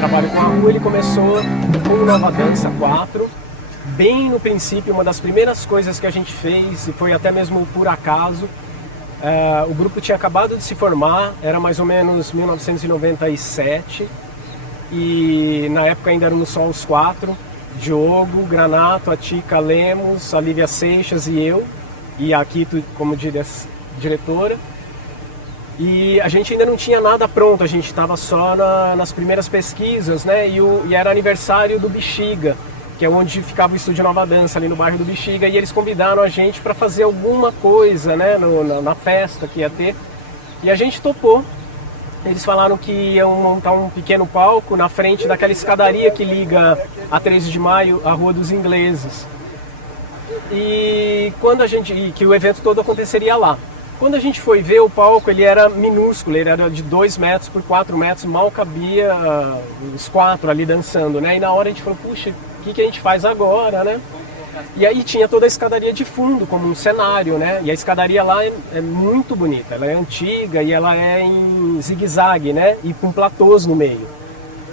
trabalho com a rua, ele começou com o Nova Dança 4. Bem no princípio, uma das primeiras coisas que a gente fez, e foi até mesmo por acaso, o grupo tinha acabado de se formar, era mais ou menos 1997, e na época ainda éramos só os 4, Diogo, Granato, a Tica Lemos, a Lívia Seixas e eu, e a Kito como diretora. E a gente ainda não tinha nada pronto, a gente estava só nas primeiras pesquisas, né? E era aniversário do Bexiga, que é onde ficava o Estúdio Nova Dança, ali no bairro do Bexiga, e eles convidaram a gente para fazer alguma coisa, né? Na festa que ia ter, e a gente topou. Eles falaram que iam montar um pequeno palco na frente daquela escadaria que liga a 13 de Maio à Rua dos Ingleses. E que o evento todo aconteceria lá. Quando a gente foi ver o palco, ele era minúsculo, ele era de 2 metros por 4 metros, mal cabia os 4 ali dançando, né? E na hora a gente falou, puxa, o que a gente faz agora, né? E aí tinha toda a escadaria de fundo, como um cenário, né? E a escadaria lá é muito bonita, ela é antiga e ela é em zigue-zague, né? E com platôs no meio.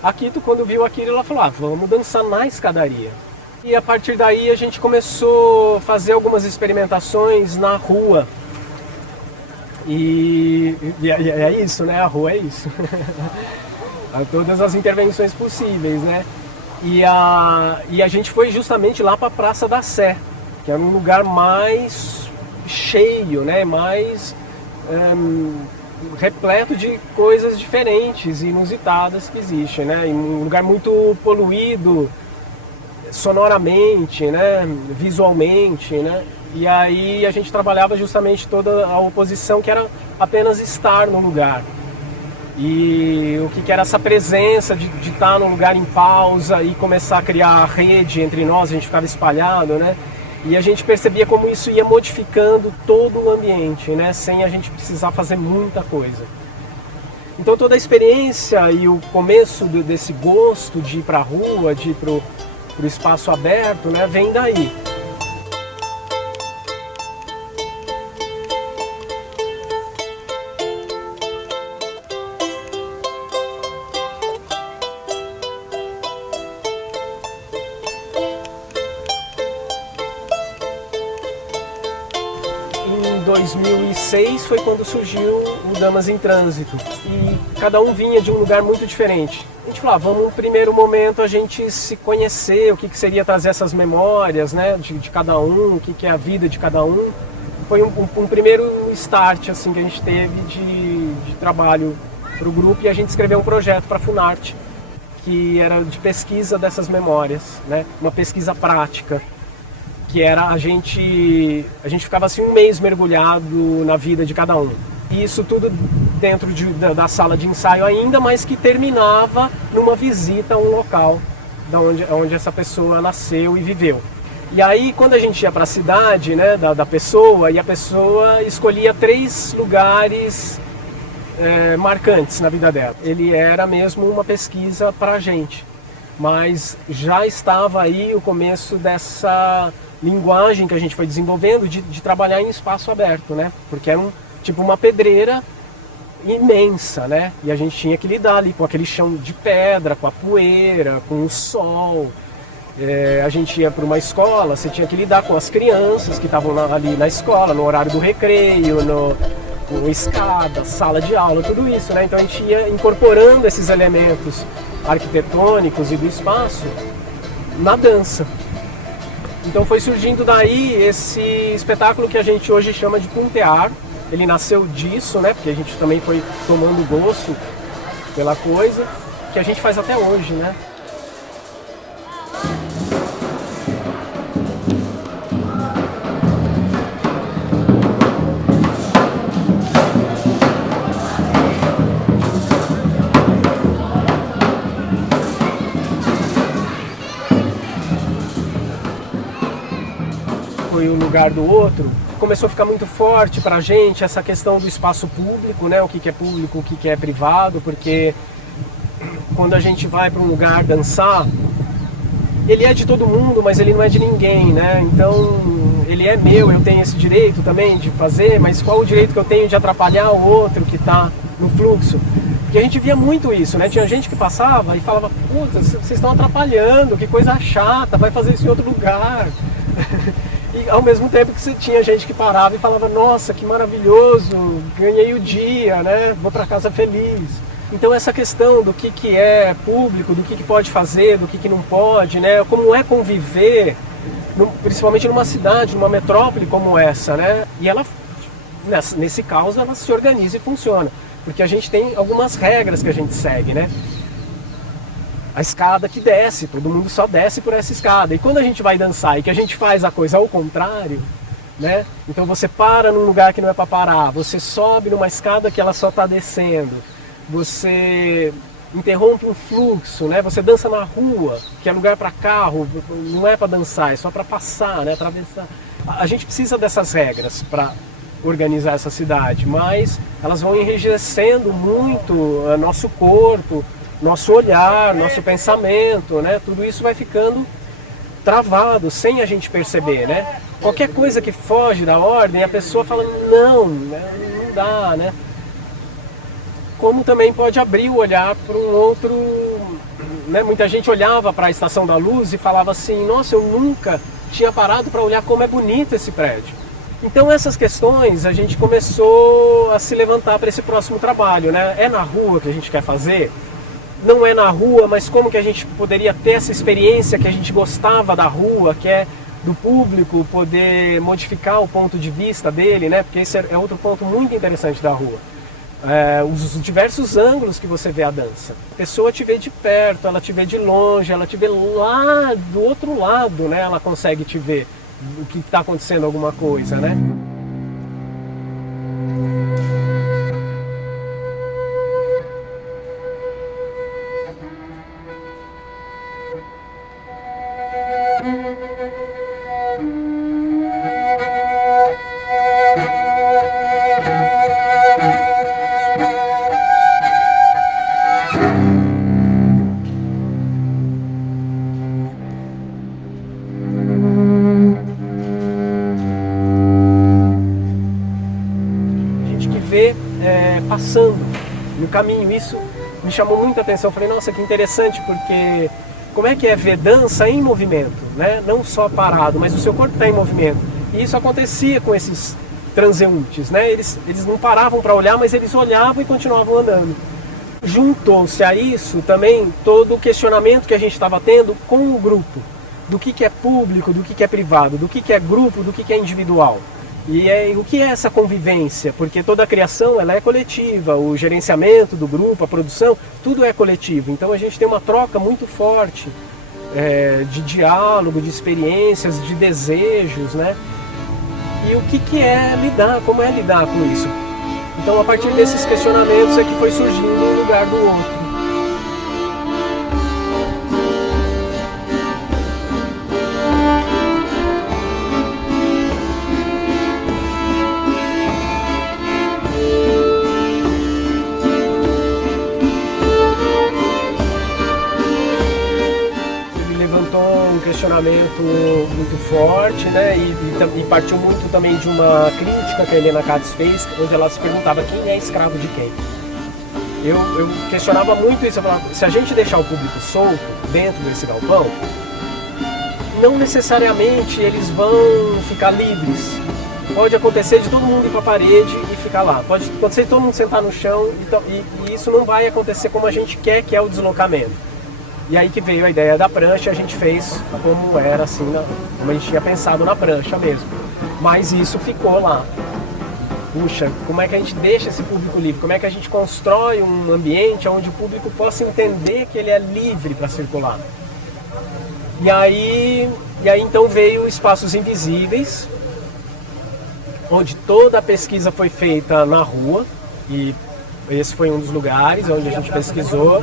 A Kito, quando viu aquilo, ela falou, vamos dançar na escadaria. E a partir daí a gente começou a fazer algumas experimentações na rua. E é isso, né? A rua é isso. Todas as intervenções possíveis, né? E a gente foi justamente lá para a Praça da Sé, que era um lugar mais cheio, né? Mais repleto de coisas diferentes e inusitadas que existem, né? Um lugar muito poluído sonoramente, né? Visualmente, né? E aí a gente trabalhava justamente toda a oposição, que era apenas estar no lugar. E o que era essa presença de estar no lugar em pausa e começar a criar a rede entre nós, a gente ficava espalhado, né? E a gente percebia como isso ia modificando todo o ambiente, né? Sem a gente precisar fazer muita coisa. Então toda a experiência e o começo desse gosto de ir para a rua, de ir para o espaço aberto, né? Vem daí. Em 2006 foi quando surgiu o Damas em Trânsito, e cada um vinha de um lugar muito diferente. A gente falava, vamos no primeiro momento a gente se conhecer, o que seria trazer essas memórias, né, de cada um, o que é a vida de cada um. Foi um primeiro start assim, que a gente teve de trabalho para o grupo, e a gente escreveu um projeto para a Funarte, que era de pesquisa dessas memórias, né, uma pesquisa prática. Que era a gente ficava assim um mês mergulhado na vida de cada um. E isso tudo dentro da sala de ensaio ainda, mas que terminava numa visita a um local onde essa pessoa nasceu e viveu. E aí quando a gente ia para a cidade, né, da pessoa, e a pessoa escolhia 3 lugares marcantes na vida dela. Ele era mesmo uma pesquisa para a gente, mas já estava aí o começo dessa linguagem que a gente foi desenvolvendo de trabalhar em espaço aberto, né? Porque era tipo uma pedreira imensa, né? E a gente tinha que lidar ali com aquele chão de pedra, com a poeira, com o sol. A gente ia para uma escola, você tinha que lidar com as crianças que estavam ali na escola, no horário do recreio, no escada, sala de aula, tudo isso, né? Então a gente ia incorporando esses elementos arquitetônicos e do espaço na dança. Então foi surgindo daí esse espetáculo que a gente hoje chama de Puntear. Ele nasceu disso, né? Porque a gente também foi tomando gosto pela coisa, que a gente faz até hoje, né? Foi um lugar do outro, começou a ficar muito forte para a gente essa questão do espaço público, né? O que é público, o que é privado, porque quando a gente vai para um lugar dançar, ele é de todo mundo, mas ele não é de ninguém, né? Então ele é meu, eu tenho esse direito também de fazer, mas qual o direito que eu tenho de atrapalhar o outro que está no fluxo? Porque a gente via muito isso, né? Tinha gente que passava e falava, puta, vocês estão atrapalhando, que coisa chata, vai fazer isso em outro lugar. E ao mesmo tempo que você tinha gente que parava e falava, nossa, que maravilhoso, ganhei o dia, né? Vou para casa feliz. Então essa questão do que é público, do que pode fazer, do que não pode, né? Como é conviver, principalmente numa cidade, numa metrópole como essa, né? E ela, nesse caos, ela se organiza e funciona. Porque a gente tem algumas regras que a gente segue, né? A escada que desce, todo mundo só desce por essa escada. E quando a gente vai dançar e que a gente faz a coisa ao contrário, né? Então você para num lugar que não é para parar, você sobe numa escada que ela só está descendo, você interrompe um fluxo, né? Você dança na rua, que é lugar para carro, não é para dançar, é só para passar, né? Atravessar. A gente precisa dessas regras para organizar essa cidade, mas elas vão enrijecendo muito nosso corpo, nosso olhar, nosso pensamento, né? Tudo isso vai ficando travado sem a gente perceber, né? Qualquer coisa que foge da ordem, a pessoa fala não, né? Não dá, né? Como também pode abrir o olhar para um outro, né? Muita gente olhava para a Estação da Luz e falava assim, nossa, eu nunca tinha parado para olhar como é bonito esse prédio. Então essas questões a gente começou a se levantar para esse próximo trabalho, né? É na rua que a gente quer fazer? Não é na rua, mas como que a gente poderia ter essa experiência que a gente gostava da rua, que é do público poder modificar o ponto de vista dele, né? Porque esse é outro ponto muito interessante da rua. Os diversos ângulos que você vê a dança. A pessoa te vê de perto, ela te vê de longe, ela te vê lá do outro lado, né? Ela consegue te ver o que está acontecendo, alguma coisa, né? Passando no caminho, isso me chamou muita atenção. Eu falei, nossa, que interessante, porque como é que é ver dança em movimento, né? Não só parado, mas o seu corpo está em movimento. E isso acontecia com esses transeuntes, né? Eles não paravam para olhar, mas eles olhavam e continuavam andando. Juntou-se a isso também todo o questionamento que a gente estava tendo com o grupo, do que é público, do que é privado, do que é grupo, do que é individual. E o que é essa convivência? Porque toda a criação ela é coletiva, o gerenciamento do grupo, a produção, tudo é coletivo. Então a gente tem uma troca muito forte de diálogo, de experiências, de desejos, né? E o que é lidar, como é lidar com isso? Então a partir desses questionamentos é que foi surgindo um lugar do outro. Questionamento muito forte, né? E partiu muito também de uma crítica que a Helena Katz fez, onde ela se perguntava quem é escravo de quem. Eu questionava muito isso, eu falava, se a gente deixar o público solto dentro desse galpão, não necessariamente eles vão ficar livres. Pode acontecer de todo mundo ir para a parede e ficar lá. Pode acontecer de todo mundo sentar no chão e isso não vai acontecer como a gente quer, que é o deslocamento. E aí que veio a ideia da prancha, a gente fez como era, assim, como a gente tinha pensado na prancha mesmo. Mas isso ficou lá. Puxa, como é que a gente deixa esse público livre? Como é que a gente constrói um ambiente onde o público possa entender que ele é livre para circular? E aí então veio Espaços Invisíveis, onde toda a pesquisa foi feita na rua, e esse foi um dos lugares onde a gente pesquisou.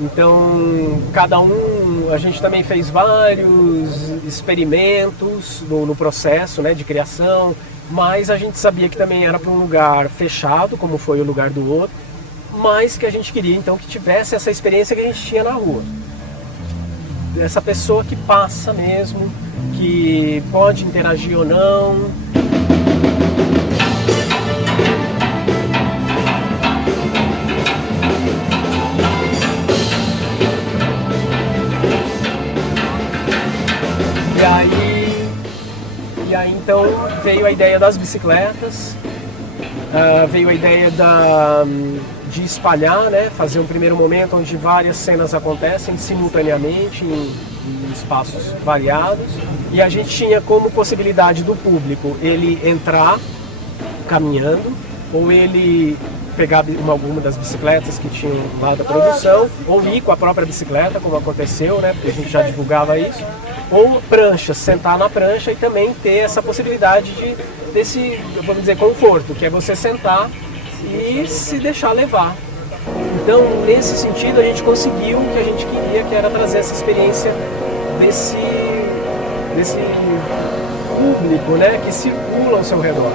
Então, a gente também fez vários experimentos no processo, né, de criação, mas a gente sabia que também era para um lugar fechado, como foi o lugar do outro, mas que a gente queria então que tivesse essa experiência que a gente tinha na rua. Essa pessoa que passa mesmo, que pode interagir ou não. veio a ideia das bicicletas, veio a ideia de espalhar, né? Fazer um primeiro momento onde várias cenas acontecem simultaneamente em espaços variados, e a gente tinha como possibilidade do público ele entrar caminhando, ou ele pegar alguma das bicicletas que tinham lá da produção, ou ir com a própria bicicleta, como aconteceu, né? Porque a gente já divulgava isso, ou pranchas, sentar na prancha e também ter essa possibilidade desse, vamos dizer, conforto, que é você sentar e se deixar levar. Então, nesse sentido, a gente conseguiu o que a gente queria, que era trazer essa experiência desse público, né, que circula ao seu redor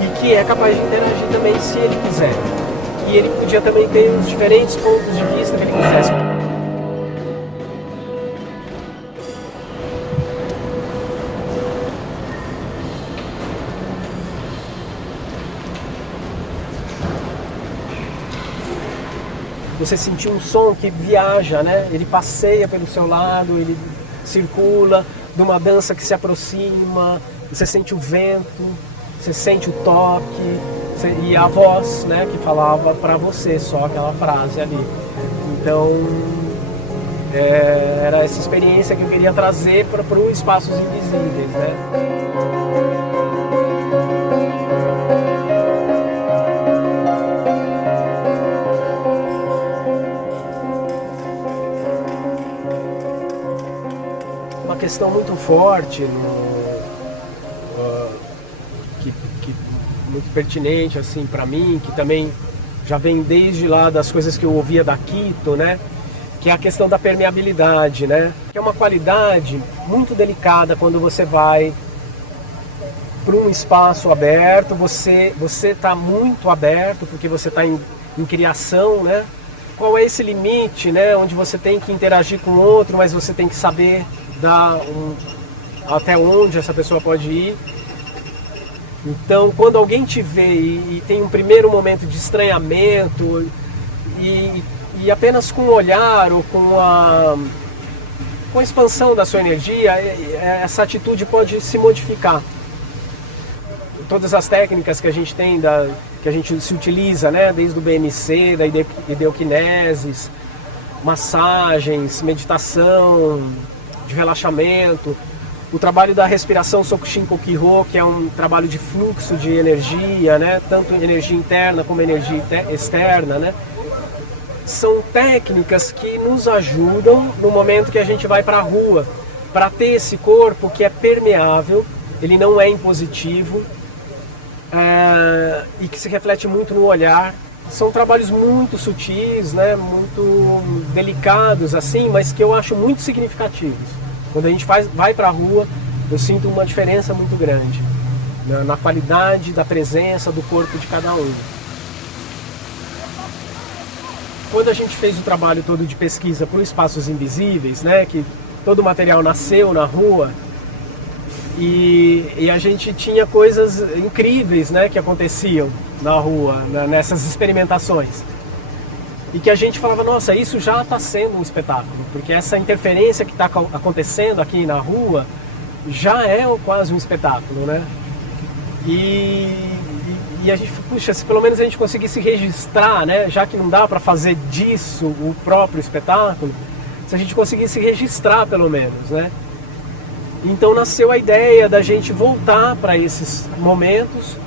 e que é capaz de interagir também se ele quiser. E ele podia também ter os diferentes pontos de vista que ele quisesse. Você sentir um som que viaja, né? Ele passeia pelo seu lado, ele circula, de uma dança que se aproxima, você sente o vento, você sente o toque, e a voz, né, que falava para você só aquela frase ali. Então, era essa experiência que eu queria trazer para os espaços invisíveis, né? Questão muito forte, muito pertinente assim para mim, que também já vem desde lá das coisas que eu ouvia da Quito, né? Que é a questão da permeabilidade, né? Que é uma qualidade muito delicada quando você vai para um espaço aberto, você está muito aberto porque você está em criação, né? Qual é esse limite, né? Onde você tem que interagir com o outro, mas você tem que saber até onde essa pessoa pode ir. Então, quando alguém te vê e tem um primeiro momento de estranhamento e apenas com o olhar ou com a expansão da sua energia, essa atitude pode se modificar. Todas as técnicas que a gente tem, que a gente se utiliza, né, desde o BMC, da ideoquineses, massagens, meditação, de relaxamento, o trabalho da respiração Sokushin Kokiho, que é um trabalho de fluxo de energia, né? Tanto energia interna como energia externa, né? São técnicas que nos ajudam no momento que a gente vai para a rua, para ter esse corpo que é permeável, ele não é impositivo, e que se reflete muito no olhar. São trabalhos muito sutis, né? Muito delicados assim, mas que eu acho muito significativos. Quando a gente vai para a rua, eu sinto uma diferença muito grande na qualidade da presença do corpo de cada um. Quando a gente fez o trabalho todo de pesquisa para os espaços invisíveis, né, que todo o material nasceu na rua, e a gente tinha coisas incríveis, né, que aconteciam na rua, nessas experimentações. E que a gente falava, nossa, isso já está sendo um espetáculo, porque essa interferência que está acontecendo aqui na rua já é quase um espetáculo, né? E a gente, puxa, se pelo menos a gente conseguisse registrar, né, já que não dá para fazer disso o próprio espetáculo, se a gente conseguisse registrar pelo menos, né? Então nasceu a ideia da gente voltar para esses momentos,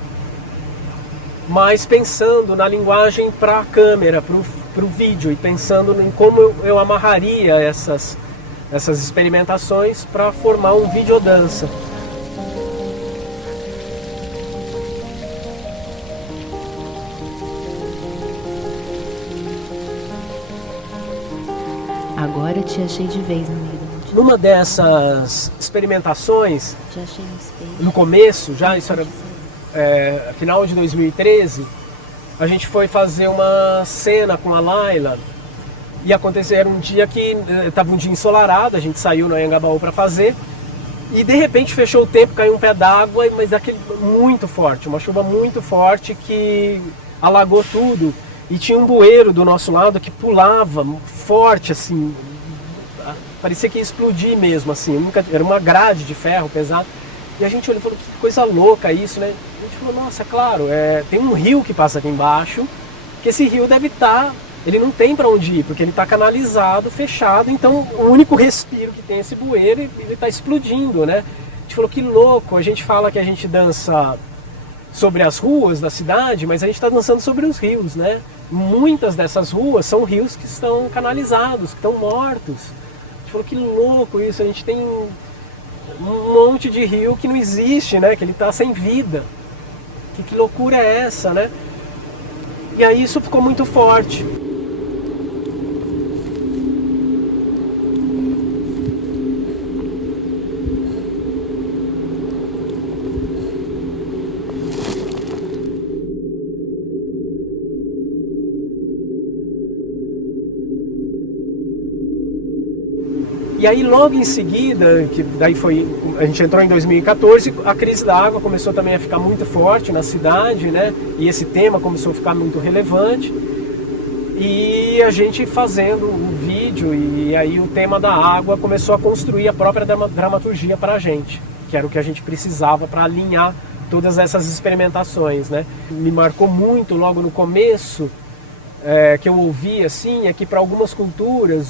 mas pensando na linguagem para a câmera, para o vídeo, e pensando em como eu amarraria essas experimentações para formar um videodança. Agora te achei de vez no meio da multidão. Numa dessas experimentações, Te achei no espelho. no começo, já isso era final de 2013, a gente foi fazer uma cena com a Laila, e era um dia que estava um dia ensolarado, a gente saiu no Anhangabaú para fazer, e de repente fechou o tempo, caiu um pé d'água, mas daquele muito forte, uma chuva muito forte que alagou tudo, e tinha um bueiro do nosso lado que pulava forte, assim, parecia que ia explodir mesmo, assim, era uma grade de ferro pesado. E a gente olhou e falou, que coisa louca isso, né? A gente falou, nossa, claro, tem um rio que passa aqui embaixo, que esse rio deve estar, ele não tem para onde ir, porque ele está canalizado, fechado, então o único respiro que tem é esse bueiro, ele está explodindo, né? A gente falou, que louco, a gente fala que a gente dança sobre as ruas da cidade, mas a gente está dançando sobre os rios, né? Muitas dessas ruas são rios que estão canalizados, que estão mortos. A gente falou, que louco isso, a gente tem um monte de rio que não existe, né? Que ele está sem vida. Que loucura é essa, né? E aí isso ficou muito forte. E aí logo em seguida, que daí a gente entrou em 2014, a crise da água começou também a ficar muito forte na cidade, né? E esse tema começou a ficar muito relevante. E a gente fazendo um vídeo, e aí o tema da água começou a construir a própria dramaturgia para a gente, que era o que a gente precisava para alinhar todas essas experimentações, né? Me marcou muito logo no começo, que eu ouvi assim, é que para algumas culturas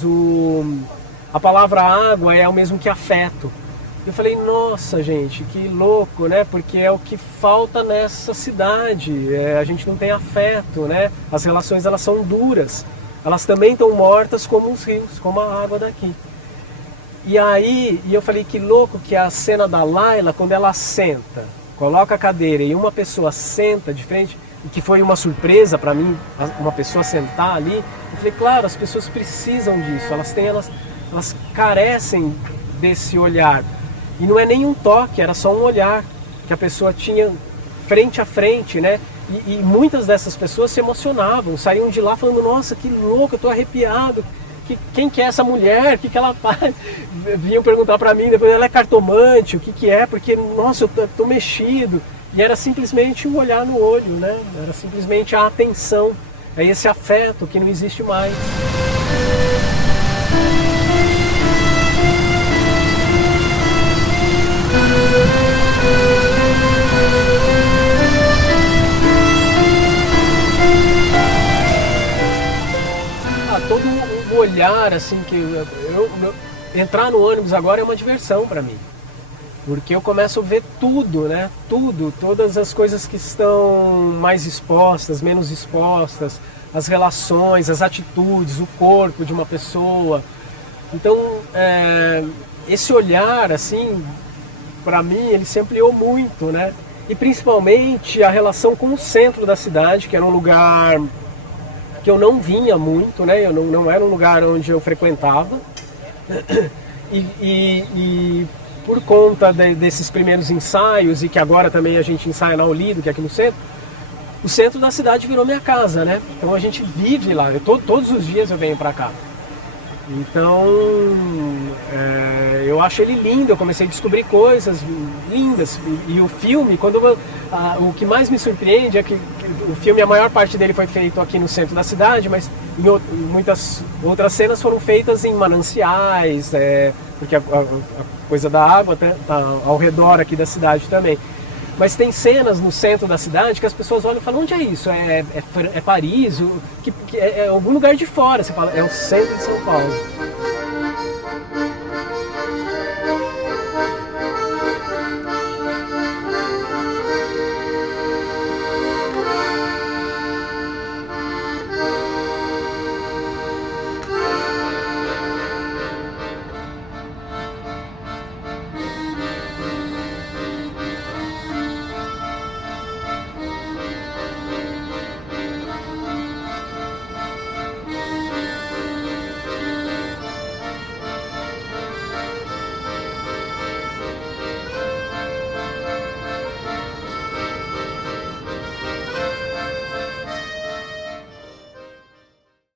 a palavra água é o mesmo que afeto. Eu falei, nossa gente, que louco, né? Porque é o que falta nessa cidade. A gente não tem afeto, né? As relações, elas são duras. Elas também estão mortas como os rios, como a água daqui. E aí, eu falei, que louco que a cena da Laila, quando ela senta, coloca a cadeira e uma pessoa senta de frente, e que foi uma surpresa para mim, uma pessoa sentar ali. Eu falei, claro, as pessoas precisam disso, elas carecem desse olhar. E não é nem um toque, era só um olhar que a pessoa tinha frente a frente, né? E muitas dessas pessoas se emocionavam, saíam de lá falando, nossa, que louco, eu tô arrepiado. Quem que é essa mulher? O que ela faz? Vinham perguntar para mim, depois ela é cartomante, o que é? Porque, nossa, eu tô mexido. E era simplesmente um olhar no olho, né? Era simplesmente a atenção, é esse afeto que não existe mais. Todo o olhar, assim, que entrar no ônibus agora é uma diversão para mim, porque eu começo a ver tudo, né? Todas as coisas que estão mais expostas, menos expostas, as relações, as atitudes, o corpo de uma pessoa. Então, esse olhar, assim, para mim, ele se ampliou muito, né? E principalmente a relação com o centro da cidade, que era um lugar que eu não vinha muito, né? Eu não era um lugar onde eu frequentava. E por conta desses primeiros ensaios, e que agora também a gente ensaia na Olido, que é aqui no centro, o centro da cidade virou minha casa, né? Então a gente vive lá, todos os dias eu venho para cá. Então, eu acho ele lindo, eu comecei a descobrir coisas lindas. E o filme, o que mais me surpreende é que o filme, a maior parte dele foi feito aqui no centro da cidade, mas muitas outras cenas foram feitas em mananciais, porque a coisa da água tá ao redor aqui da cidade também. Mas tem cenas no centro da cidade que as pessoas olham e falam, onde é isso? É Paris? É algum lugar de fora. Você fala, é o centro de São Paulo.